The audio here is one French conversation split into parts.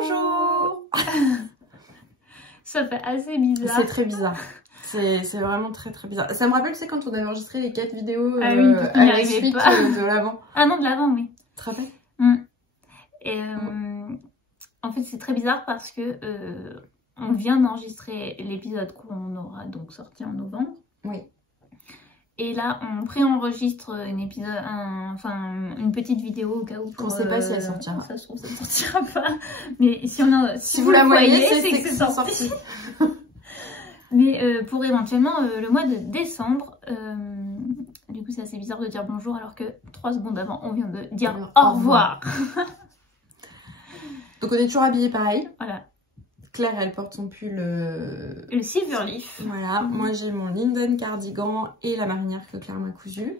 Bonjour. Ça fait assez bizarre. C'est très bizarre. C'est vraiment très bizarre. Ça me rappelle, tu sais, quand on avait enregistré les 4 vidéos oui, à la suite de l'avant. Ah non, de l'avant, oui. Tu te rappelles? Et en fait, c'est très bizarre parce que on vient d'enregistrer l'épisode qu'on aura donc sorti en novembre. Oui. Et là, on pré-enregistre une petite vidéo au cas où. On ne sait pas si elle sortira. Ça se trouve, ça ne sortira pas. Mais si vous la voyez, c'est que c'est sorti. Mais pour éventuellement le mois de décembre, du coup c'est assez bizarre de dire bonjour alors que 3 secondes avant on vient de dire au revoir. Donc on est toujours habillés pareil. Voilà. Claire elle porte son pull le Silverleaf. Voilà, moi j'ai mon Linden cardigan et la marinière que Claire m'a cousue.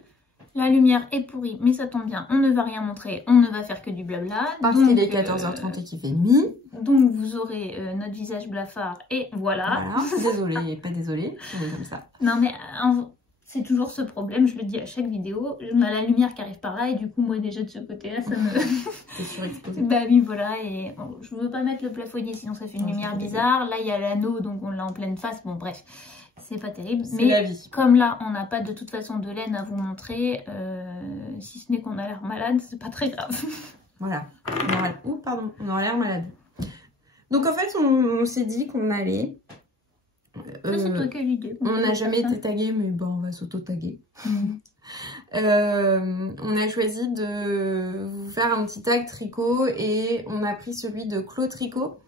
La lumière est pourrie, mais ça tombe bien, on ne va rien montrer, on ne va faire que du blabla. Parce qu'il est 14h30 et qu'il fait nuit. Donc vous aurez notre visage blafard et voilà. Désolée, pas désolée, on est comme ça. Non mais c'est toujours ce problème, je le dis à chaque vidéo, on a la lumière qui arrive par là et du coup moi déjà de ce côté-là ça me... C'est surexposé. Bah oui voilà, et je veux pas mettre le plafonnier sinon ça fait une lumière bizarre. Là il y a l'anneau donc on l'a en pleine face, bon bref. C'est pas terrible, mais la vie. Comme là on n'a pas de toute façon de laine à vous montrer, si ce n'est qu'on a l'air malade, c'est pas très grave. Voilà, on aura l'air malade. Donc en fait on s'est dit qu'on allait... c'est toi qui as l'idée. On n'a jamais été tagué, mais bon on va s'auto-taguer. On a choisi de vous faire un petit tag tricot et on a pris celui de Clo Tricot.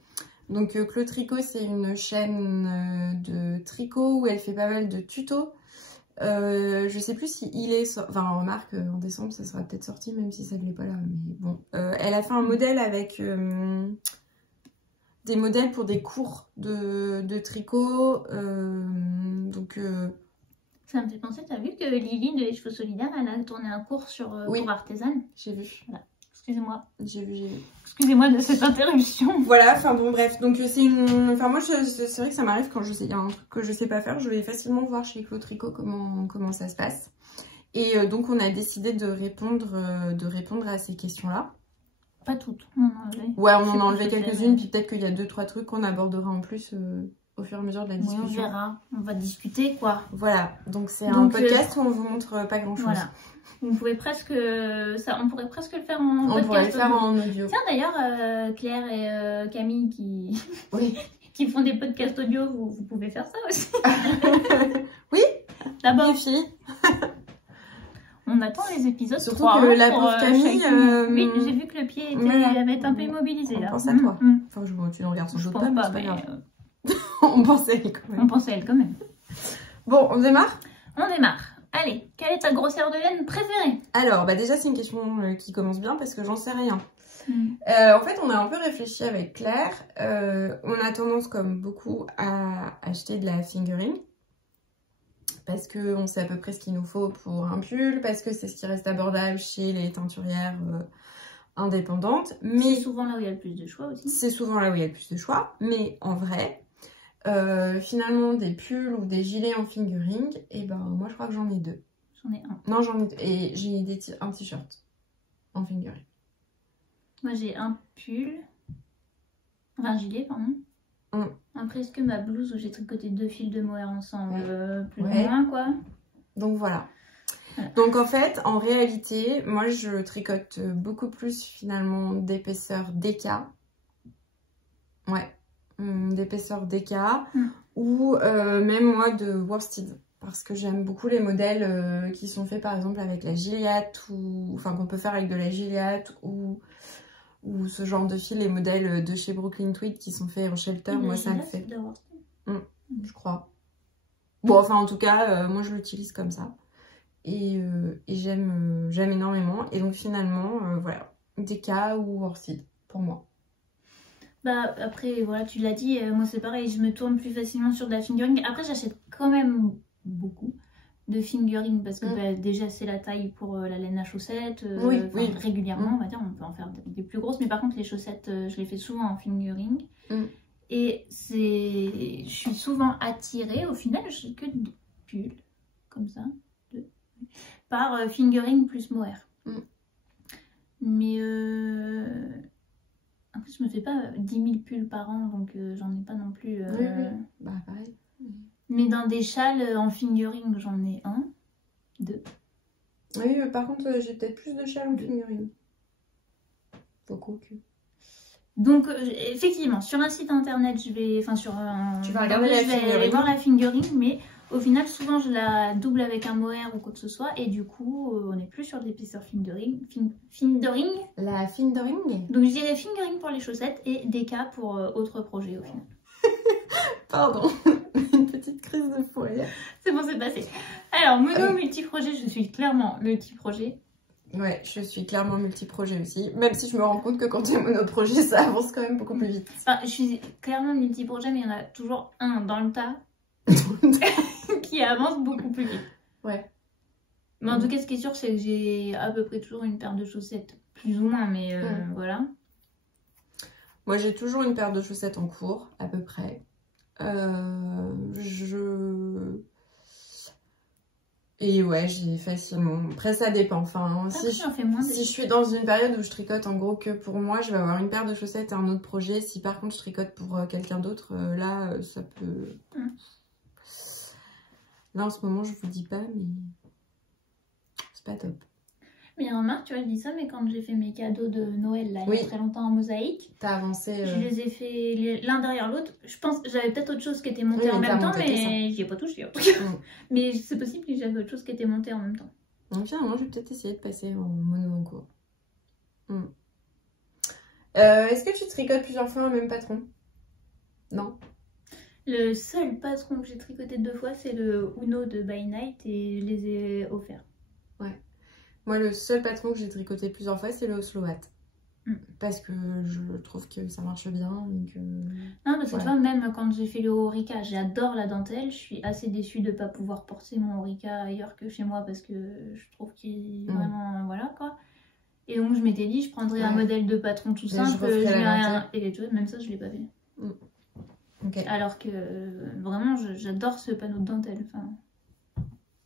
Donc Clo Tricot c'est une chaîne de tricot où elle fait pas mal de tutos. Je sais plus si il est... Enfin remarque en décembre ça sera peut-être sorti même si ça ne l'est pas là. Mais bon, elle a fait un modèle avec des modèles pour des cours de tricot. Donc... Ça me fait penser, t'as vu que Lily de Les Cheveux Solidaires, elle a tourné un cours sur pour artisane. J'ai vu. Voilà. Excusez-moi. J'ai vu. Excusez-moi de cette interruption. Voilà, enfin bon bref, donc c'est une... Enfin moi c'est vrai que ça m'arrive quand il y a un truc que je sais pas faire, je vais facilement voir chez Clo Tricot comment ça se passe. Et donc on a décidé de répondre à ces questions-là. Pas toutes, on en a enlevé quelques-unes, puis peut-être qu'il y a 2-3 trucs qu'on abordera en plus au fur et à mesure de la discussion. Oui, on verra, on va discuter quoi. Voilà, donc c'est un podcast où on vous montre pas grand-chose. Voilà. On pourrait presque le faire en podcast. On pourrait le faire en audio. Tiens d'ailleurs, Claire et Camille qui... Oui. qui font des podcasts audio, vous pouvez faire ça aussi. Oui. D'abord. Les filles. On attend les épisodes. Surtout que la pauvre Camille... Oui, j'ai vu que le pied avait été un peu immobilisé. On pense à toi. Enfin, tu nous regardes sans doute pas, mais c'est pas grave. On pense à elle quand même. On pense à elle quand même. Bon, on démarre? On démarre. Allez, quelle est ta grosseur de laine préférée? Alors, bah déjà, c'est une question qui commence bien parce que j'en sais rien. En fait, on a un peu réfléchi avec Claire. On a tendance, comme beaucoup, à acheter de la fingering. Parce qu'on sait à peu près ce qu'il nous faut pour un pull. Parce que c'est ce qui reste abordable chez les teinturières indépendantes. Mais c'est souvent là où il y a le plus de choix aussi. C'est souvent là où il y a le plus de choix. Mais en vrai... finalement des pulls ou des gilets en fingering, et ben moi je crois que j'en ai 2. J'en ai un. Non, j'en ai deux. Et j'ai un t-shirt en fingering. Moi j'ai un pull, enfin un gilet pardon. Après est-ce que ma blouse où j'ai tricoté 2 fils de mohair ensemble, plus ou moins quoi. Donc voilà. Donc en fait, en réalité, moi je tricote beaucoup plus finalement d'épaisseur DK. Ouais. D'épaisseur DK ou même moi de worsted parce que j'aime beaucoup les modèles qui sont faits par exemple avec la Gilliatt ou enfin qu'on peut faire avec de la Gilliatt ou ce genre de fil, les modèles de chez Brooklyn Tweed qui sont faits en shelter, moi ça me fait. Je crois. Bon enfin en tout cas moi je l'utilise comme ça et j'aime énormément et donc finalement voilà DK ou worsted pour moi. Bah après voilà tu l'as dit, moi c'est pareil, je me tourne plus facilement sur de la fingering. Après j'achète quand même beaucoup de fingering parce que bah, déjà c'est la taille pour la laine à chaussettes, régulièrement on va dire, on peut en faire des plus grosses, mais par contre les chaussettes je les fais souvent en fingering et je suis souvent attirée, au final je fais que des pulls comme ça par fingering plus mohair. Mais Après, je me fais pas 10 000 pulls par an, donc j'en ai pas non plus. Oui, oui. Bah, pareil. Mais dans des châles en fingering, j'en ai 1, 2. Oui, par contre, j'ai peut-être plus de châles en fingering. Beaucoup que. Donc, effectivement, sur un site internet, je vais. Enfin, sur un. Tu vas regarder la fingering. Je vais aller voir la fingering, mais au final, souvent, je la double avec un mohair ou quoi que ce soit, et du coup, on n'est plus sur l'épaisseur fingering. Fingering. La fingering. Donc, je dirais fingering pour les chaussettes et DK pour autres projets au final. Pardon, une petite crise de fou rire. C'est bon, c'est passé. Alors, mono multi-projet, je suis clairement multi-projet. Ouais, je suis clairement multi-projet aussi. Même si je me rends compte que quand tu es mono-projet, ça avance quand même beaucoup plus vite. Enfin, je suis clairement multi-projet, mais il y en a toujours un dans le tas qui avance beaucoup plus vite. Ouais. Mais en tout cas, ce qui est sûr, c'est que j'ai à peu près toujours une paire de chaussettes, plus ou moins, mais voilà. Moi, j'ai toujours une paire de chaussettes en cours, à peu près. Et ouais, j'ai facilement. Après, ça dépend. Enfin, si je suis dans une période où je tricote en gros que pour moi, je vais avoir une paire de chaussettes et un autre projet. Si par contre je tricote pour quelqu'un d'autre, là, ça peut. Là, en ce moment, je vous dis pas, mais c'est pas top. Mais remarque, tu vois, je dis ça, mais quand j'ai fait mes cadeaux de Noël, là, il y a très longtemps en mosaïque, t'as avancé. Je les ai fait l'un derrière l'autre. Je pense que j'avais peut-être autre chose qui était montée en même temps, mais j'y ai pas touché. Mais c'est possible que j'avais autre chose qui était montée en même temps. Donc, finalement, je vais peut-être essayer de passer en mono en cours. Est-ce que tu tricotes plusieurs fois un même patron? Non. Le seul patron que j'ai tricoté 2 fois, c'est le Uno de By Night et je les ai offerts. Ouais. Moi, le seul patron que j'ai tricoté plusieurs fois, c'est le Oslo Hat. Parce que je trouve que ça marche bien. Et que... Non, parce que tu vois, même quand j'ai fait le Orica, j'adore la dentelle. Je suis assez déçue de ne pas pouvoir porter mon Orica ailleurs que chez moi parce que je trouve qu'il est vraiment... Voilà, quoi. Et donc, je m'étais dit, je prendrais un modèle de patron tout simple. Et tu vois, même ça, je ne l'ai pas fait. Okay. Alors que vraiment, j'adore ce panneau de dentelle. Enfin...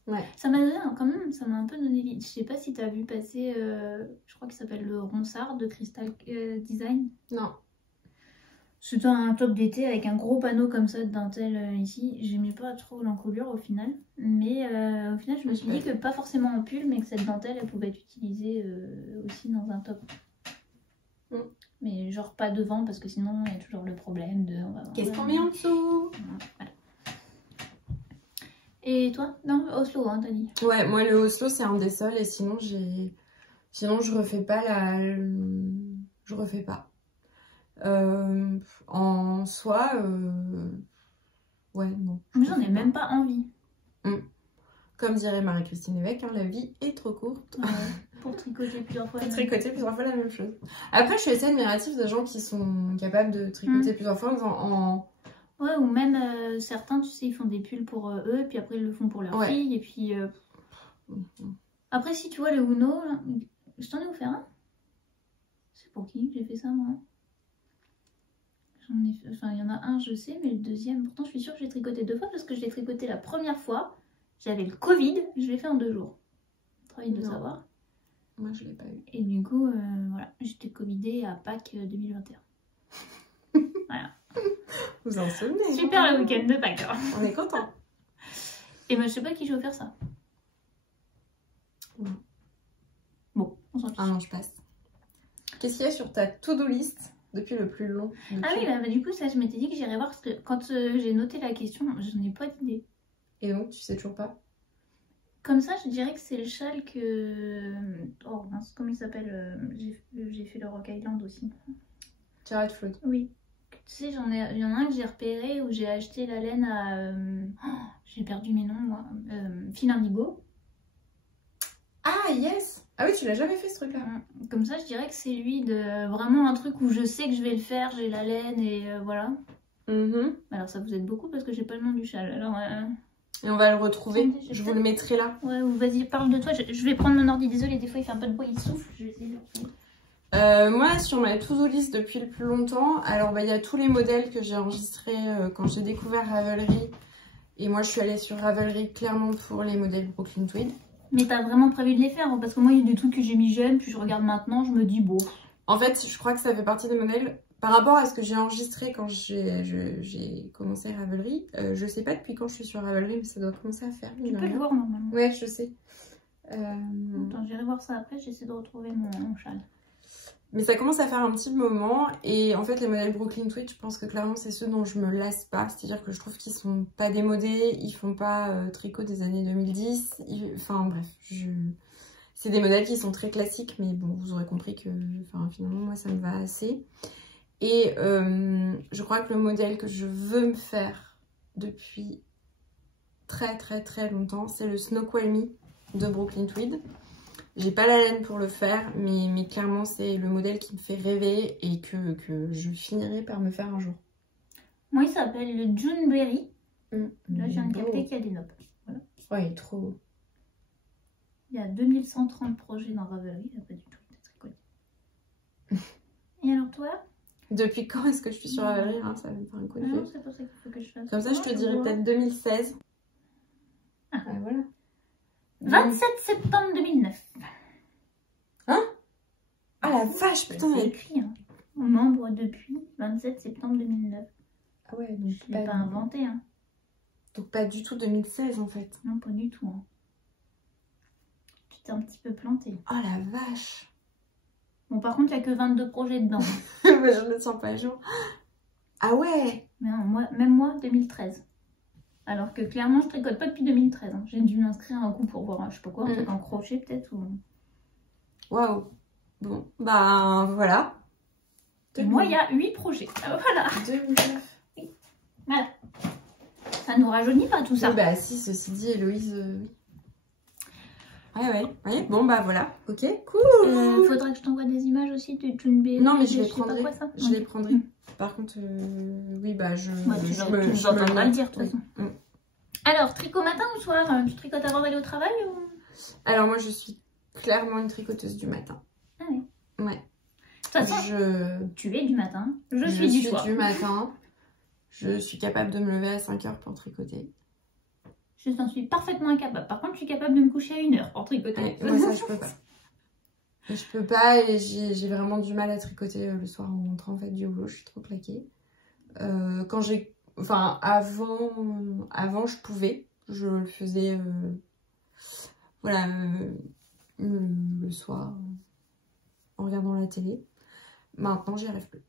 Ouais. Ça m'a quand même, ça m'a un peu donné l'idée. Je sais pas si tu as vu passer, je crois qu'il s'appelle le Ronsard de Crystal Design. Non. C'était un top d'été avec un gros panneau comme ça de dentelle ici. J'aimais pas trop l'encolure au final. Mais au final, je me suis dit que pas forcément en pull, mais que cette dentelle, elle pouvait être utilisée aussi dans un top. Mais genre pas devant parce que sinon il y a toujours le problème de... Qu'est-ce qu'on met en dessous? Voilà. Et toi? Non, Oslo, hein, t'as dit. Ouais, moi le Oslo c'est un des seuls et sinon je refais pas je refais pas. En soi, ouais, non. Mais j'en ai même pas envie. Comme dirait Marie-Christine Évêque, hein, la vie est trop courte. Pour tricoter plusieurs fois. La même chose. Après, je suis assez admirative de gens qui sont capables de tricoter plusieurs fois en... Ouais, ou même certains, tu sais, ils font des pulls pour eux, puis après ils le font pour leur fille, et puis... Après, si tu vois le Uno, là, je t'en ai offert un. C'est pour qui j'ai fait ça, moi? Enfin, il y en a un, je sais, mais le deuxième, pourtant, je suis sûre que j'ai tricoté 2 fois, parce que je l'ai tricoté la première fois, j'avais le Covid, je l'ai fait en 2 jours. Travail de savoir. Moi, je l'ai pas eu. Et du coup, voilà, j'étais Covidée à Pâques 2021. Voilà. Vous en souvenez? Super le week-end de Pâques. On est content. Et moi, je sais pas qui j'ai offert ça. Bon, on s'en fiche. Ah non, je passe. Qu'est-ce qu'il y a sur ta to-do list depuis le plus long? Ah oui, bah, du coup, ça, je m'étais dit que j'irais voir parce que quand j'ai noté la question, j'en ai pas d'idée. Et donc, tu sais toujours pas? Comme ça, je dirais que c'est le châle que... Oh mince, comment il s'appelle? J'ai fait le Rock Island aussi. Jared Fruit. Oui. Tu sais, il y en a un que j'ai repéré où j'ai acheté la laine à... j'ai perdu mes noms, moi. Fil Indigo. Ah, yes! Ah oui, tu l'as jamais fait ce truc-là. Comme ça, je dirais que c'est lui de vraiment un truc où je sais que je vais le faire, j'ai la laine et voilà. Alors ça vous aide beaucoup parce que j'ai pas le nom du châle. Alors... Et on va le retrouver. Je vous le mettrai là. Ouais, vas-y, parle de toi. Je vais prendre mon ordi. Désolée, des fois il fait un peu de bruit, il souffle. Je vais essayer de le retrouver. Moi, sur ma to-do list depuis le plus longtemps, alors bah, y a tous les modèles que j'ai enregistrés quand j'ai découvert Ravelry. Et moi, je suis allée sur Ravelry clairement pour les modèles Brooklyn Tweed. Mais t'as vraiment prévu de les faire? Parce que moi, il y a des trucs que j'ai mis jeune, puis je regarde maintenant, je me dis bon. En fait, je crois que ça fait partie des modèles. Par rapport à ce que j'ai enregistré quand j'ai commencé Ravelry, je sais pas depuis quand je suis sur Ravelry, mais ça doit commencer à faire. Tu peux le voir normalement. Ouais, je sais. Attends, j'irai voir ça après, j'essaie de retrouver mon châle. Mais ça commence à faire un petit moment. Et en fait, les modèles Brooklyn Tweed, je pense que clairement, c'est ceux dont je me lasse pas. C'est-à-dire que je trouve qu'ils sont pas démodés, ils font pas tricot des années 2010. Enfin bref, c'est des modèles qui sont très classiques, mais bon, vous aurez compris que finalement, moi, ça me va assez. Et je crois que le modèle que je veux me faire depuis très très très longtemps, c'est le Snoqualmie de Brooklyn Tweed. J'ai pas la laine pour le faire, mais clairement c'est le modèle qui me fait rêver et que je finirai par me faire un jour. Moi, il s'appelle le Juneberry. Là, je viens de capter qu'il y a des notes. Voilà. Ouais, il est trop beau. Il y a 2130 projets dans Ravelry, il n'y a pas du tout de tricoté. Et alors toi? Depuis quand est-ce que je suis sur Ravelry, hein, ça va me faire un coup de vieux. C'est pour ça qu'il faut que je fasse. Comme ça, je te dirais peut-être 2016. Ah, voilà. 27 septembre 2009. Hein? Ah la vache, putain! C'est écrit, hein. Membre depuis 27 septembre 2009. Ah ouais, donc je l'ai pas inventé, hein. Donc pas du tout 2016 en fait. Non, pas du tout, hein. Tu t'es un petit peu planté. Oh la vache! Bon, par contre, il n'y a que 22 projets dedans. Mais je ne sens pas à jour. Ah ouais! Mais non, même moi, 2013. Alors que clairement, je tricote pas depuis 2013. Hein. J'ai dû m'inscrire un coup pour voir, je sais pas quoi, un truc en crochet peut-être. Ou... Waouh! Bon, bah voilà. Moi, il y a 8 projets. Voilà. 2009. Oui. Voilà. Ça nous rajeunit pas tout ça. Oui, bah si, ceci dit, Héloïse, oui. Ouais. Bon, bah voilà. Ok, cool. Faudra que je t'envoie des images aussi de Juneberry. Non, mais je les prendrai. Je les okay. prendrai. Par contre, oui, bah je... tu entendras le dire, de toute façon. Alors, tricot matin ou soir? Tu tricotes avant d'aller au travail ou... Alors, moi, je suis clairement une tricoteuse du matin. Ah oui? Ouais. De toute façon, tu es du matin. Je suis du soir. Je suis du matin. Je suis capable de me lever à 5 h pour tricoter. Je t'en suis parfaitement incapable. Par contre, je suis capable de me coucher à 1 h pour tricoter. Ouais, moi, ça, je peux pas. Je peux pas et j'ai vraiment du mal à tricoter le soir en rentrant en fait du boulot. Je suis trop claquée. Quand j'ai... Enfin, avant, je pouvais. Je le faisais... voilà, le soir, en regardant la télé. Maintenant, j'y arrive plus.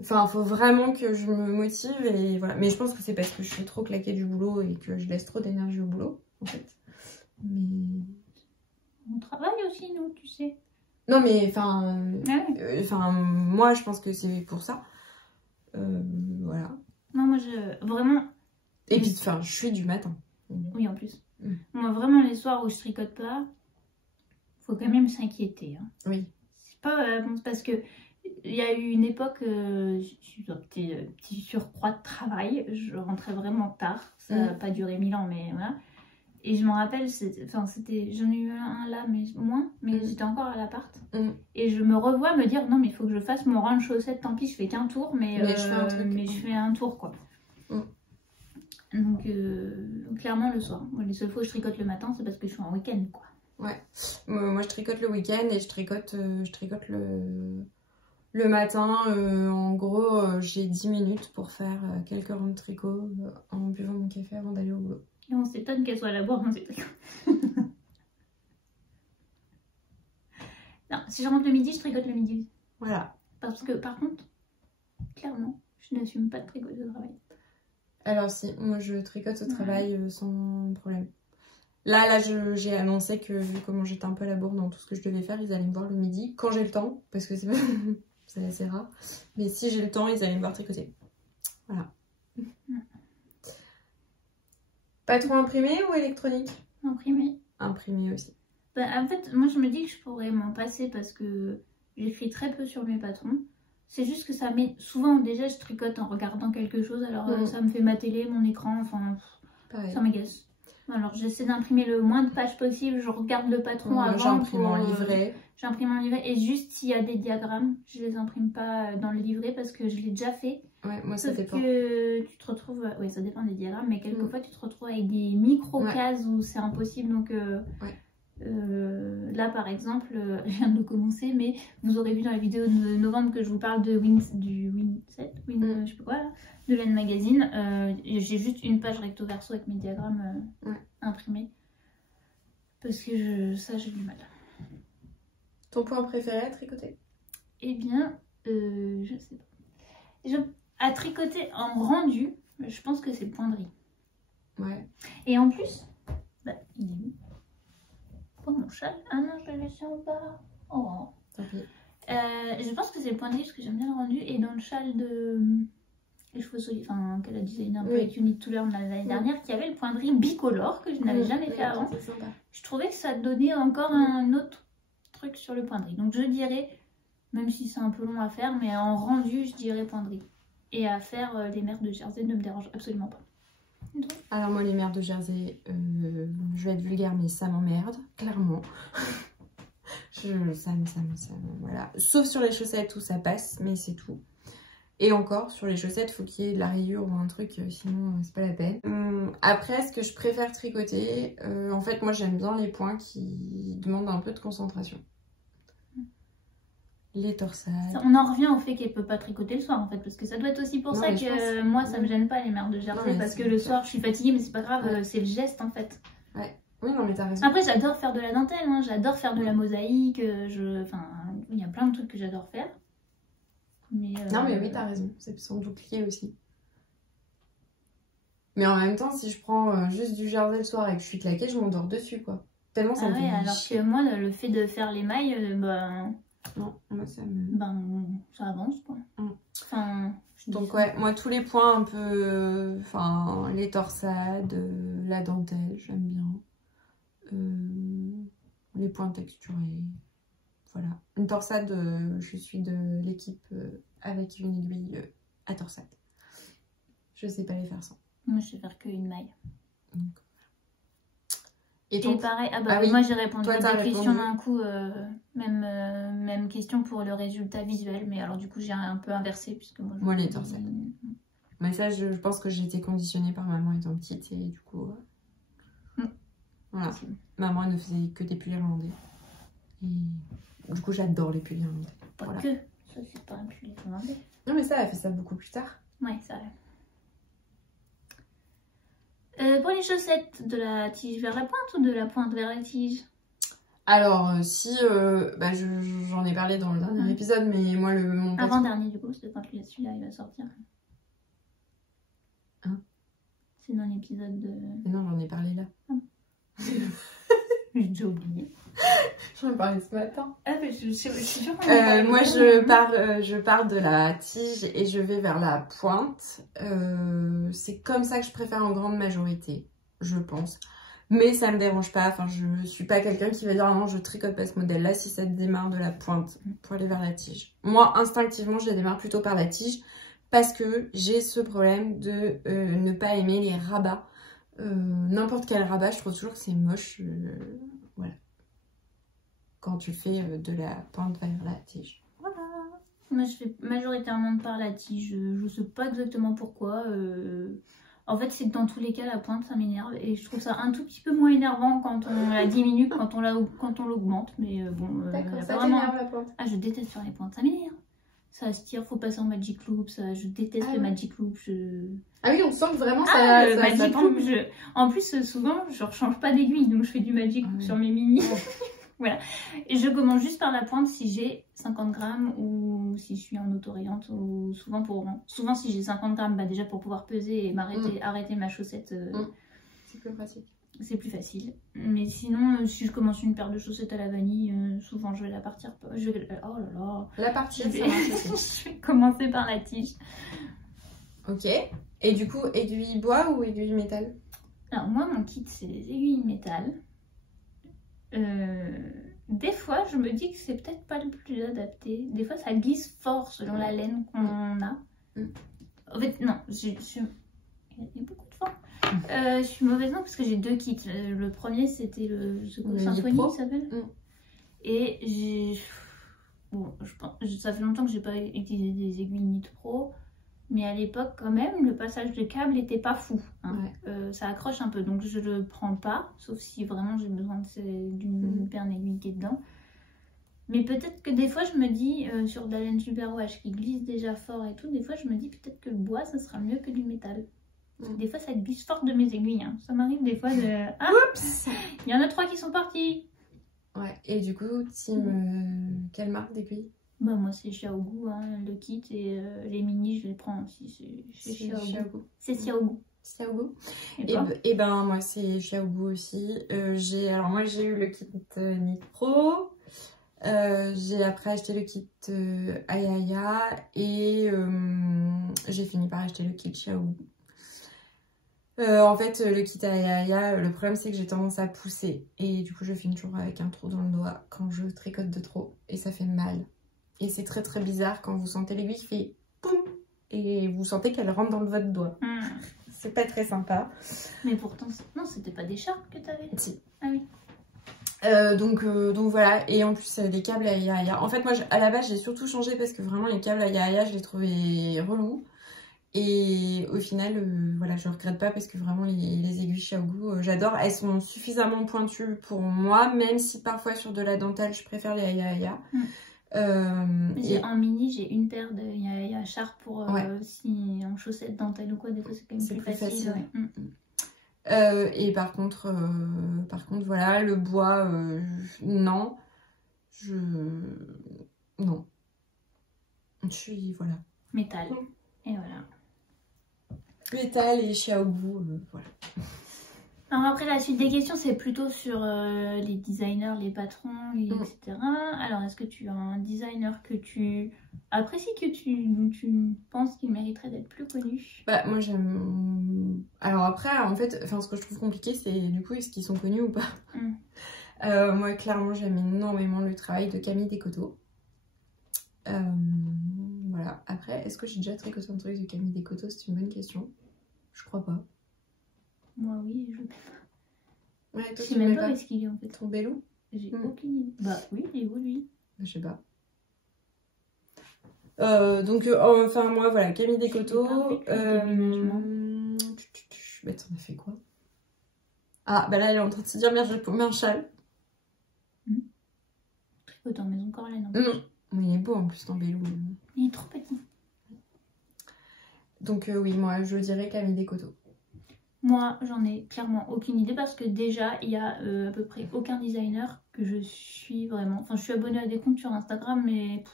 Enfin, il faut vraiment que je me motive et voilà. Mais je pense que c'est parce que je suis trop claquée du boulot et que je laisse trop d'énergie au boulot, en fait. Mais... On travaille aussi, nous, tu sais. Non, mais enfin... moi, je pense que c'est pour ça. Voilà. Non, moi, vraiment... Et puis, enfin, je suis du matin. Oui, en plus. Moi, vraiment, les soirs où je tricote pas, faut quand même s'inquiéter. Hein. Oui. C'est pas... parce que il y a eu une époque, j'ai un petit surcroît de travail. Je rentrais vraiment tard. Ça n'a pas duré 1000 ans, mais voilà. Et je m'en rappelle, j'en ai eu un là, mais moins, mais j'étais encore à l'appart. Et je me revois me dire, non, mais il faut que je fasse mon rang de chaussettes, tant pis, je fais qu'un tour, mais je fais un tour, quoi. Donc, clairement, le soir. Moi, les seules fois où je tricote le matin, c'est parce que je suis en week-end, quoi. Ouais. Moi, je tricote le week-end et je tricote le matin. En gros, j'ai 10 minutes pour faire quelques rangs de tricot en buvant mon café avant d'aller au boulot. Et on s'étonne qu'elle soit à la bourre dans ces trucs. Non, si je rentre le midi, je tricote le midi. Voilà. Parce que, par contre, clairement, je n'assume pas de tricot au travail. Alors si, moi je tricote au travail sans problème. Là j'ai annoncé que vu comment j'étais un peu à la bourre dans tout ce que je devais faire, ils allaient me voir le midi, quand j'ai le temps, parce que c'est assez rare. Mais si j'ai le temps, ils allaient me voir tricoter. Voilà. Pas trop imprimé ou électronique? Imprimé. Imprimé aussi. Bah, en fait, moi je me dis que je pourrais m'en passer parce que j'écris très peu sur mes patrons. C'est juste que ça met... Souvent, déjà, je tricote en regardant quelque chose. Alors, ça me fait ma télé, mon écran, enfin... Ça m'agace. Alors, j'essaie d'imprimer le moins de pages possible. Je regarde le patron avant. J'imprime en livret. J'imprime en livret. Et juste s'il y a des diagrammes, je les imprime pas dans le livret parce que je l'ai déjà fait. Ouais, moi, ça dépend. Que tu te retrouves... Oui, ça dépend des diagrammes. Mais quelquefois, tu te retrouves avec des micro-cases où c'est impossible. Donc... là par exemple, je viens de le commencer, mais vous aurez vu dans la vidéo de novembre que je vous parle de du Winset, je sais pas quoi, là, de Laine Magazine. J'ai juste une page recto verso avec mes diagrammes imprimés. Parce que ça, j'ai du mal. Ton point préféré à tricoter? Eh bien, je sais pas. À tricoter en rendu, je pense que c'est le point de riz. Ouais. Et en plus, bah, il est où? Pour mon châle? Ah non, je l'ai laissé en bas. Oh. Tant pis. Je pense que c'est le point de riz parce que j'aime bien le rendu. Et dans le châle de les cheveux solides, enfin qu'elle a designé un peu avec Unit to Learn l'année dernière, qui avait le point de riz bicolore que je n'avais jamais fait avant. Sympa. Je trouvais que ça donnait encore un autre truc sur le point de riz. Donc je dirais, même si c'est un peu long à faire, mais en rendu, je dirais point de riz. Et à faire les mères de Jersey ne me dérange absolument pas. Donc... Alors moi les mères de Jersey, je vais être vulgaire mais ça m'emmerde, clairement. Voilà. Sauf sur les chaussettes où ça passe, mais c'est tout. Et encore, sur les chaussettes, faut qu'il y ait de la rayure ou un truc, sinon c'est pas la peine. Après, ce que je préfère tricoter, en fait moi j'aime bien les points qui demandent un peu de concentration. Les torsades. On en revient au fait qu'elle peut pas tricoter le soir en fait, parce que ça doit être aussi pour ça que moi ça me gêne pas les mères de Jersey, parce que le soir je suis fatiguée, mais c'est pas grave, c'est le geste en fait. Ouais. Oui, non mais t'as raison. Après j'adore faire de la dentelle, hein. J'adore faire de la mosaïque, enfin il y a plein de trucs que j'adore faire. Mais non mais oui t'as raison, c'est sans doute lié aussi. Mais en même temps si je prends juste du Jersey le soir et que je suis claquée, je m'endors dessus quoi. Tellement ça me fait alors chier. que moi le fait de faire les mailles, non, moi ça me... ça avance quoi. Enfin, donc ouais, moi tous les points un peu... Enfin, les torsades, la dentelle, j'aime bien. Les points texturés. Voilà. Une torsade, je suis de l'équipe avec une aiguille à torsade. Je sais pas les faire sans. Moi je sais faire qu'une maille. Donc, et pareil, oui. Moi j'ai répondu à deux questions d'un coup, même question pour le résultat visuel, mais alors du coup j'ai un peu inversé puisque moi les torsades. Mais ça je pense que j'ai été conditionnée par maman étant petite et du coup voilà. Maman elle ne faisait que des pulls irlandais et du coup j'adore les pulls irlandais. Pas que, ça c'est pas un pull irlandais. Non mais ça elle a fait ça beaucoup plus tard. Ouais ça va. Pour les chaussettes, de la tige vers la pointe ou de la pointe vers la tige? Alors, si, j'en ai parlé dans le dernier épisode, mais moi, mon avant-dernier du coup, parce que quand celui-là il va sortir. Hein? C'est dans l'épisode de... Mais non, j'en ai parlé là. J'ai déjà oublié. J'en ai parlé ce matin. Ah, mais je suis sûre moi, je pars de la tige et je vais vers la pointe. C'est comme ça que je préfère en grande majorité, je pense. Mais ça me dérange pas. Enfin, je suis pas quelqu'un qui va dire non, je tricote pas ce modèle-là si ça démarre de la pointe pour aller vers la tige. Moi, instinctivement, je démarre plutôt par la tige parce que j'ai ce problème de ne pas aimer les rabats. N'importe quel rabat, je trouve toujours que c'est moche. Voilà. Quand tu fais de la pointe vers la tige. Voilà. Moi, je fais majoritairement par la tige. Je sais pas exactement pourquoi. En fait, c'est que dans tous les cas, la pointe, ça m'énerve. Et je trouve ça un tout petit peu moins énervant quand on la diminue que quand on l'augmente. Mais bon, d'accord, ça vraiment... t'énerve la pointe. Ah, je déteste faire les pointes, ça m'énerve. Ça se tire, faut passer en Magic Loop. Je déteste le Magic Loop. Ah oui, on sent que vraiment ça... le Magic Loop, en plus, souvent, je ne change pas d'aiguille. Donc, je fais du Magic Loop sur mes mini. Voilà. Et je commence juste par la pointe si j'ai 50 grammes ou si je suis en autorayante. Ou souvent si j'ai 50 grammes, déjà pour pouvoir peser et arrêter ma chaussette. C'est plus pratique. C'est plus facile. Mais sinon, si je commence une paire de chaussettes à la vanille, souvent je vais la partir. Oh là là. La partie, je vais commencer par la tige. Ok. Et du coup, aiguille bois ou aiguille métal? Alors moi, mon kit, c'est les aiguilles métal. Des fois, je me dis que c'est peut-être pas le plus adapté. Des fois, ça glisse fort selon la laine qu'on a. En fait, non, il y a beaucoup de fois. Je suis mauvaise non parce que j'ai deux kits. Le premier, c'était le Symphonie, il s'appelle. Et ça fait longtemps que j'ai pas utilisé des aiguilles Knit Pro. Mais à l'époque, quand même, le passage de câble n'était pas fou. Hein. Ouais. Ça accroche un peu, donc je le prends pas. Sauf si vraiment j'ai besoin d'une paire aiguille qui est dedans. Mais peut-être que des fois, je me dis, sur de la laine Superwash qui glisse déjà fort et tout, des fois, je me dis peut-être que le bois, ça sera mieux que du métal. Des fois, ça glisse fort de mes aiguilles. Hein. Ça m'arrive des fois de... Ah, oups, il y en a 3 qui sont partis. Ouais, et du coup, quelle marque d'aiguille? Bah, moi, c'est Xiaogu, hein, le kit, et les mini, je les prends aussi. C'est Xiaogu. C'est Xiaogu. Xiaogu. Et ben, moi, c'est Xiaogu aussi. Alors, moi, j'ai eu le kit Knit Pro. J'ai après acheté le kit Ayaya et j'ai fini par acheter le kit Xiaogu. En fait, le kit Ayaya, le problème c'est que j'ai tendance à pousser et du coup je finis toujours avec un trou dans le doigt quand je tricote de trop et ça fait mal. Et c'est très très bizarre quand vous sentez l'aiguille qui fait poum et vous sentez qu'elle rentre dans votre doigt. C'est pas très sympa. Mais pourtant, non, c'était pas des charpes que t'avais? Si. Ah oui. Donc voilà, et en plus les câbles Ayaya. En fait moi à la base j'ai surtout changé parce que vraiment les câbles Ayaya je les trouvais relous. Et au final voilà, je regrette pas parce que vraiment les aiguilles Xiaogu j'adore. Elles sont suffisamment pointues pour moi, même si parfois sur de la dentelle je préfère les Ayaya. En mini j'ai une paire de Ayaya Sharp pour si en chaussettes dentelle ou quoi, des fois c'est quand même plus facile. Ouais. Et par contre voilà, le bois, non. Non. Je suis, voilà. Métal. Et voilà. Métal et Xiaogu, voilà. Alors après, la suite des questions, c'est plutôt sur les designers, les patrons, etc. Alors, est-ce que tu as un designer que tu apprécies, que tu penses qu'il mériterait d'être plus connu? Bah, moi, j'aime... Alors après, en fait, ce que je trouve compliqué, c'est du coup, est-ce qu'ils sont connus ou pas? Moi, clairement, j'aime énormément le travail de Camille Descoteaux. Voilà. Après, est-ce que j'ai déjà tricoté un truc de Camille Descoteaux? C'est une bonne question. Je crois pas. Moi, oui, je... Ouais, toi, je sais même pas où est-ce qu'il est en fait. Ton Bellou? J'ai aucune idée. Bah oui, il est où lui? Je sais pas. Donc, enfin, moi, voilà, Camille Descoteaux. Bah, t'en as fait quoi? Ah, bah là, elle est en train de se dire, merde, j'ai paumé un châle. Tricoté en maison Corlaine. Mais il est beau en plus, ton Bellou. Il est trop petit. Donc, oui, moi, je dirais Camille Descoteaux. Moi, j'en ai clairement aucune idée parce que déjà, il y a à peu près aucun designer que je suis vraiment. Enfin, je suis abonnée à des comptes sur Instagram, mais...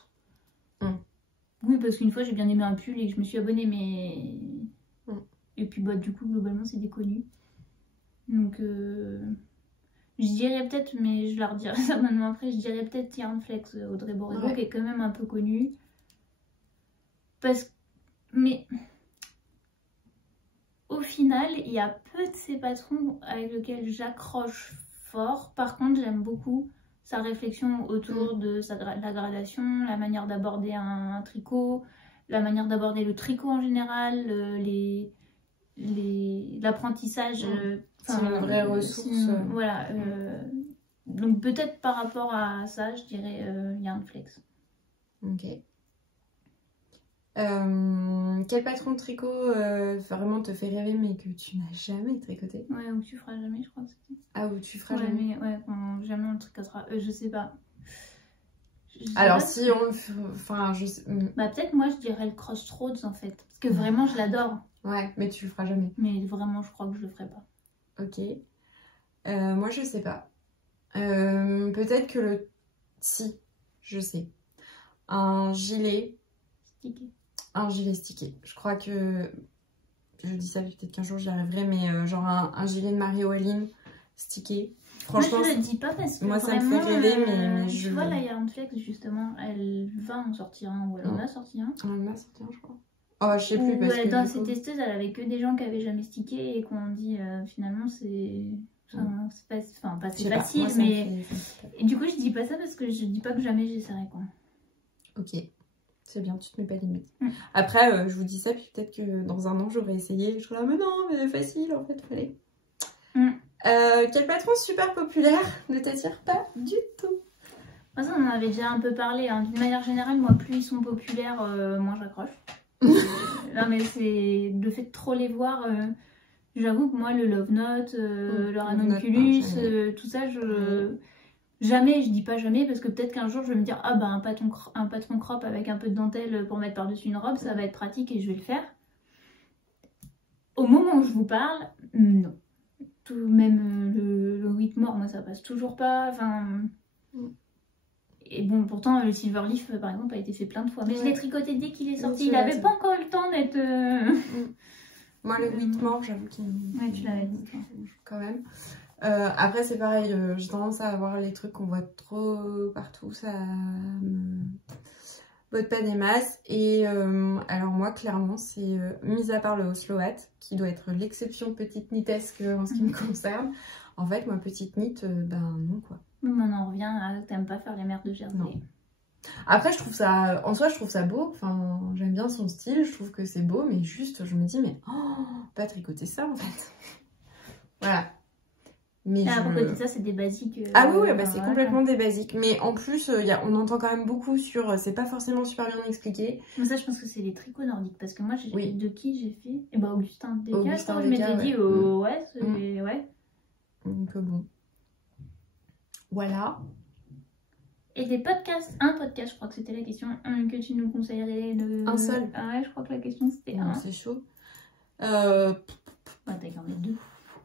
Oui, parce qu'une fois, j'ai bien aimé un pull et je me suis abonnée, mais... Et puis, bah, du coup, globalement, c'est des connus. Donc, je dirais peut-être, mais je la redirai ça maintenant après, je dirais peut-être Yarnflex, Audrey Borrego, qui est quand même un peu connue. Mais... Au final, il y a peu de ces patrons avec lesquels j'accroche fort. Par contre, j'aime beaucoup sa réflexion autour de la gradation, la manière d'aborder un tricot, la manière d'aborder le tricot en général, l'apprentissage. C'est une vraie ressource. Voilà. Donc peut-être par rapport à ça, je dirais Yarnflex. Ok. Quel patron de tricot vraiment te fait rêver mais que tu n'as jamais tricoté? Ouais, ou tu feras jamais, je crois que c'était. Ah, ou tu feras jamais? Ouais, jamais on le tricotera. Je sais pas. Alors si on le fait... Enfin, je sais... Bah peut-être moi je dirais le Crossroads en fait. Parce que vraiment je l'adore. Ouais, mais tu le feras jamais. Mais vraiment je crois que je le ferai pas. Ok. Moi je sais pas. Peut-être que le... Si, je sais. Un gilet... Stické. Un gilet stické. Je crois que... Je dis ça, peut-être qu'un jour j'y arriverai, mais genre un gilet de Mario Aline stické. Franchement, moi je le dis pas parce que moi vraiment, ça me fait rêver, mais je... Tu vois la Yarnflex justement, elle va en sortir un, ou elle en a sorti un. Elle en a sorti un, je crois. Oh, je sais plus. Parce que dans ses testeuses, elle avait que des gens qui avaient jamais stické et qu'on dit finalement c'est... Enfin, pas c'est facile, moi, mais... Et du coup je dis pas ça parce que je dis pas que jamais j'essaierai quoi. Ok. C'est bien, tu te mets pas de limite. Après, je vous dis ça, puis peut-être que dans un an, j'aurais essayé. Je serais là, mais non, mais facile, en fait, fallait. Quel patron super populaire ne t'attire pas du tout? Ça, on en avait déjà un peu parlé. Hein. D'une manière générale, moi, plus ils sont populaires, moins j'accroche. Non mais c'est le fait de trop les voir. J'avoue que moi, le Love Note, le Ranunculus, tout ça, jamais, je dis pas jamais, parce que peut-être qu'un jour je vais me dire, ah bah un patron crop avec un peu de dentelle pour mettre par-dessus une robe, ça va être pratique et je vais le faire. Au moment où je vous parle, non. Tout, même le Whitmore, moi ça passe toujours pas. Enfin. Et bon, pourtant le Silverleaf par exemple a été fait plein de fois. Mais je l'ai tricoté dès qu'il est sorti. Il avait pas encore eu le temps d'être. Moi le Whitmore, j'avoue qu'il. Ouais, tu l'avais dit. Quand même. Après c'est pareil, j'ai tendance à avoir les trucs qu'on voit trop partout, ça me botte pas des masses. Et alors moi clairement c'est, mis à part le Oslo Hat, qui doit être l'exception petite knitesque en ce qui me concerne, en fait moi petite knit, ben non quoi. On en revient à t'aimes pas faire les merdes de jersey. Non. Après je trouve ça, en soi je trouve ça beau, enfin j'aime bien son style, je trouve que c'est beau, mais juste je me dis mais pas tricoter ça en fait. Voilà. Mais pour côté ça, c'est des basiques. Ah oui, bah, c'est complètement des basiques. Mais en plus, on entend quand même beaucoup sur. C'est pas forcément super bien expliqué. Mais ça, je pense que c'est les tricots nordiques. Parce que moi, de qui j'ai fait. Et bah, Augustin Desca. Augustin je m'étais dit, ouais, ouais. Donc bon. Voilà. Et des podcasts. Un podcast, je crois que c'était la question. Que tu nous conseillerais de. Un seul. Ah ouais, je crois que la question c'était un. C'est chaud. Ouais, t'as gardé 2.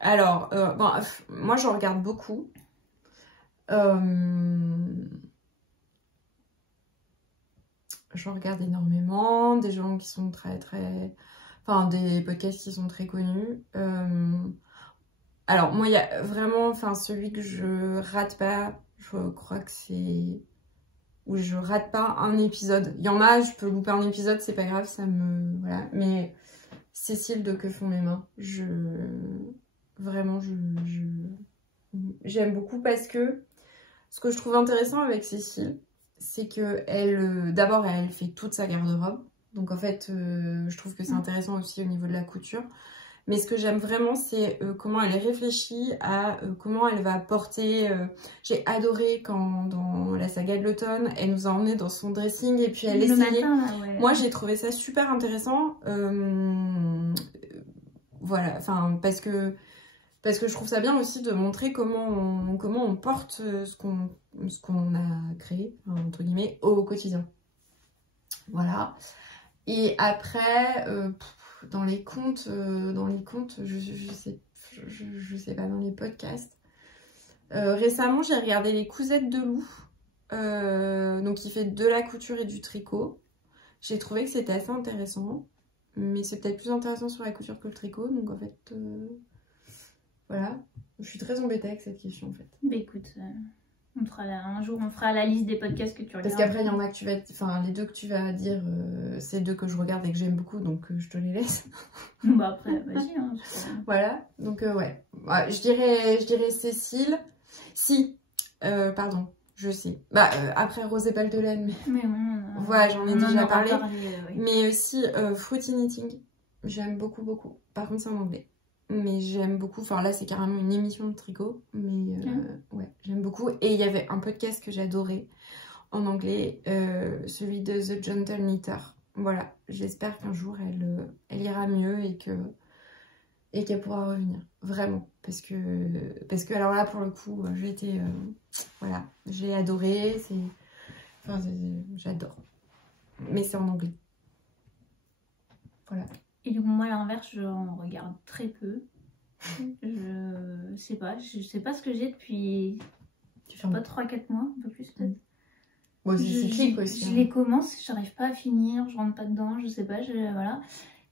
Alors, bon, moi j'en regarde beaucoup. J'en regarde énormément. Des gens qui sont très. Enfin, des podcasts qui sont très connus. Alors, moi, il y a vraiment. Enfin, celui que je rate pas, je crois que c'est. Où je rate pas un épisode. Il y en a, je peux louper un épisode, c'est pas grave, ça me. Voilà. Mais Cécile de Que font mes mains, vraiment, j'aime beaucoup parce que ce que je trouve intéressant avec Cécile, c'est que d'abord, elle fait toute sa garde-robe. Donc en fait, je trouve que c'est intéressant aussi au niveau de la couture. Mais ce que j'aime vraiment, c'est comment elle réfléchit à comment elle va porter. J'ai adoré quand dans la saga de l'automne, elle nous a emmenés dans son dressing et puis elle essayait. Matin, ouais. Moi, j'ai trouvé ça super intéressant. Voilà, enfin parce que je trouve ça bien aussi de montrer comment on porte ce qu'on a créé, entre guillemets, au quotidien. Voilà. Et après, dans les contes, je sais pas, dans les podcasts. Récemment, j'ai regardé Les Cousettes de Lou, donc il fait de la couture et du tricot. J'ai trouvé que c'était assez intéressant, mais c'est peut-être plus intéressant sur la couture que le tricot, donc en fait... Voilà, je suis très embêtée avec cette question en fait. Bah écoute, un jour on fera la liste des podcasts que tu regardes. Parce qu'après il y en a que tu vas... Enfin les deux que tu vas dire, c'est deux que je regarde et que j'aime beaucoup, donc je te les laisse. Bah après, vas-y. Hein, voilà, donc ouais. Je dirais Cécile. Si, pardon, je sais. Bah après Rose et Pâle de Laine, mais voilà, j'en ai déjà parlé. Oui. Mais aussi Fruity Knitting, j'aime beaucoup. Par contre c'est en anglais. Mais j'aime beaucoup, enfin là c'est carrément une émission de tricot, mais ouais, j'aime beaucoup. Et il y avait un podcast que j'adorais en anglais, celui de The Gentle Knitter. Voilà, j'espère qu'un jour elle ira mieux et qu'elle pourra revenir, vraiment. Parce que alors là pour le coup, voilà, j'ai adoré, j'adore. Mais c'est en anglais. Voilà. Et du coup, moi, à l'inverse, j'en regarde très peu. Je sais pas ce que j'ai depuis, je sais pas, 3-4 mois, un peu plus peut-être. Bon, c'est cyclique aussi. Je les commence, j'arrive pas à finir, je rentre pas dedans, je sais pas, voilà.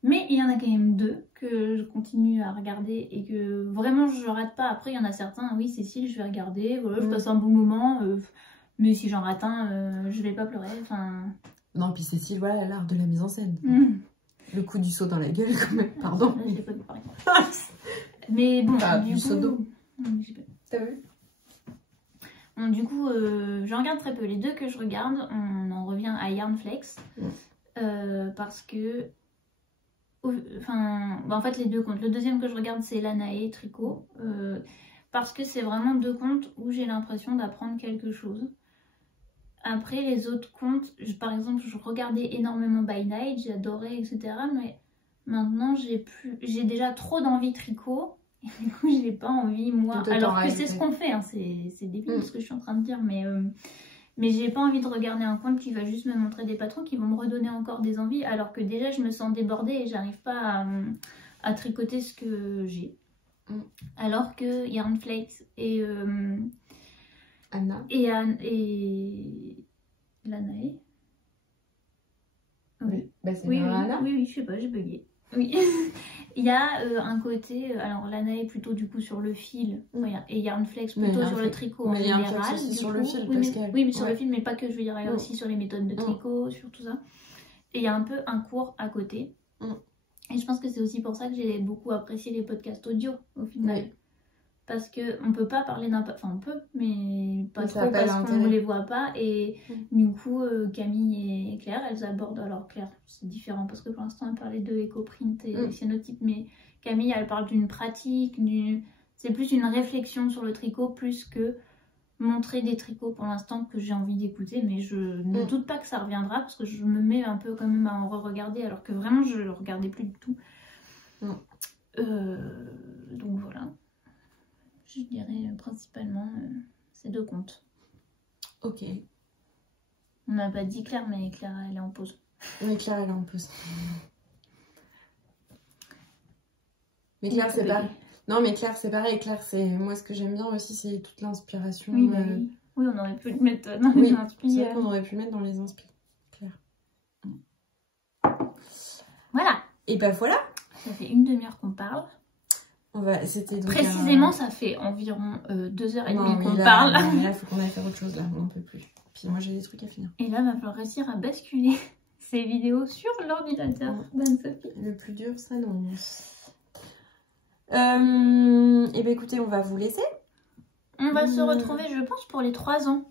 Mais il y en a quand même 2 que je continue à regarder et que vraiment je rate pas. Après, il y en a certains, oui, Cécile, je vais regarder, voilà, je passe un bon moment. Mais si j'en rate un, je vais pas pleurer, enfin... Non, puis Cécile, voilà, l'art de la mise en scène. Le coup du saut dans la gueule, quand même, pardon. Je l'ai pas vu pareil. Mais bon, du saut d'eau. T'as vu? Bon, du coup, j'en regarde très peu. Les 2 que je regarde, on en revient à Yarnflex. Parce que... Enfin, en fait, les 2 comptes. Le deuxième que je regarde, c'est Lanae Tricot. Parce que c'est vraiment 2 comptes où j'ai l'impression d'apprendre quelque chose. Après, les autres comptes, par exemple, je regardais énormément By Night, j'adorais, etc. Mais Maintenant, j'ai déjà trop d'envie tricot. Et du coup, j'ai pas envie, moi. Alors que c'est ce qu'on fait, hein. C'est débile ce que je suis en train de dire, mais j'ai pas envie de regarder un compte qui va juste me montrer des patrons qui vont me redonner encore des envies, alors que déjà, je me sens débordée et j'arrive pas à tricoter ce que j'ai. Alors que Yarnflakes et Anna et Lanae. Oui, bah c'est oui, Anna. Oui, je sais pas, j'ai bugué. Oui. Il y a un côté, alors Lanae plutôt du coup sur le fil, et Yarnflakes plutôt sur le tricot en général. Aussi sur le fil, oui, mais sur le fil, mais pas que, je veux dire, il y a aussi sur les méthodes de tricot, sur tout ça. Et il y a un peu un cours à côté. Et je pense que c'est aussi pour ça que j'ai beaucoup apprécié les podcasts audio au final. Parce qu'on peut pas parler d'un... Enfin, on peut, mais pas trop parce qu'on ne les voit pas. Et du coup, Camille et Claire, elles abordent... Alors Claire, c'est différent parce que pour l'instant, elle parlait de éco-print et cyanotype. Mais Camille, elle parle d'une pratique, c'est plus une réflexion sur le tricot plus que montrer des tricots pour l'instant que j'ai envie d'écouter. Mais je ne doute pas que ça reviendra parce que je me mets un peu quand même à en re-regarder alors que vraiment, je ne le regardais plus du tout. Donc voilà. Je dirais principalement ces deux comptes. Ok. On n'a pas dit Claire, mais Claire, elle est en pause. Oui, Claire, elle est en pause. Mais Claire, c'est pareil. Non, mais Claire, c'est pareil. Claire, c'est... Moi, ce que j'aime bien aussi, c'est toute l'inspiration. Oui, oui, on aurait pu le mettre dans les inspi. C'est vrai qu'on aurait pu le mettre dans les inspi. Claire. Voilà. Et ben voilà. Ça fait une demi-heure qu'on parle. C'était donc précisément, ça fait environ 2h30 qu'on parle. Non, mais là, il faut qu'on aille faire autre chose, là, on n'en peut plus. Puis moi, j'ai des trucs à finir. Et là, il va falloir réussir à basculer ces vidéos sur l'ordinateur d'Anne-Sophie. Le plus dur s'annonce. Et ben écoutez, on va vous laisser. On va se retrouver, je pense, pour les 3 ans.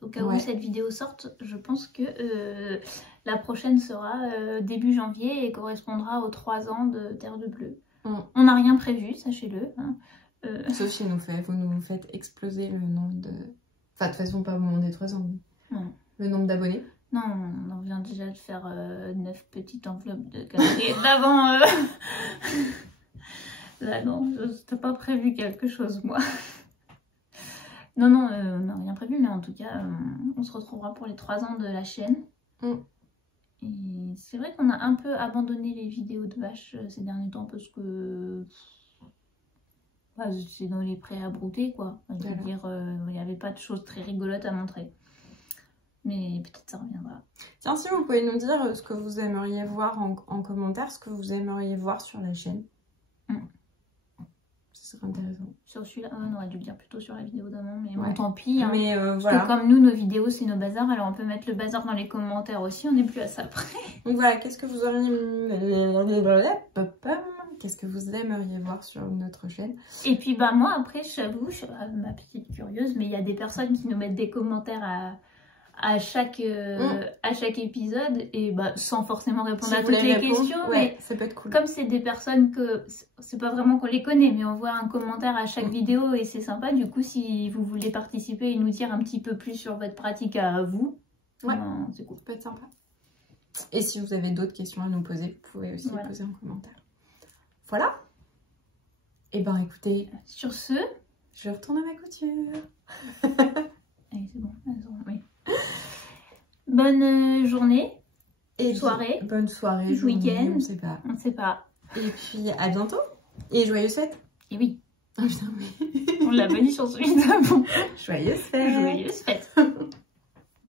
Au cas où cette vidéo sorte, je pense que la prochaine sera début janvier et correspondra aux 3 ans de Terre de Bleu. On n'a rien prévu, sachez-le. Hein. Sauf si vous nous faites exploser le nombre de... Enfin, de toute façon, pas au moment des 3 ans. Le nombre d'abonnés. Non, on vient déjà de faire 9 petites enveloppes de calendrier d'avant. Là, non, t'as pas prévu quelque chose, moi. Non, on n'a rien prévu, mais en tout cas, on se retrouvera pour les 3 ans de la chaîne. Et c'est vrai qu'on a un peu abandonné les vidéos de vaches ces derniers temps parce que c'est dans les prés à brouter, quoi. Je veux dire, il n'y avait pas de choses très rigolotes à montrer. Mais peut-être ça reviendra. Tiens, si vous pouvez nous dire ce que vous aimeriez voir en commentaire, ce que vous aimeriez voir sur la chaîne. Ce serait intéressant. Sur celui-là, on aurait dû le dire plutôt sur la vidéo d'avant, mais bon, tant pis. Hein, mais parce que comme nous, nos vidéos, c'est nos bazars, alors on peut mettre le bazar dans les commentaires aussi, on n'est plus à ça près. Donc voilà, qu'est-ce que vous auriez... Qu'est-ce que vous aimeriez voir sur notre chaîne? Et puis bah moi, après, j'avoue, je suis ma petite curieuse, mais il y a des personnes qui nous mettent des commentaires à chaque épisode et bah, sans forcément répondre à toutes les questions, mais ça peut être cool. Comme c'est des personnes que c'est pas vraiment qu'on les connaît, mais on voit un commentaire à chaque vidéo et c'est sympa. Du coup, si vous voulez participer et nous dire un petit peu plus sur votre pratique à vous, c'est cool. Ça peut être sympa. Et si vous avez d'autres questions à nous poser, vous pouvez aussi les poser en commentaire. Voilà. Et ben écoutez, sur ce, je retourne à ma couture. Allez, c'est bon, oui. Bonne journée, soirée, bonne soirée, week-end, on sait pas. On sait pas. Et puis à bientôt. Et joyeuses fêtes. Et oui. Oh putain, oui. On l'a pas dit sur celui d'avant. Joyeuses fêtes. Joyeuses fêtes.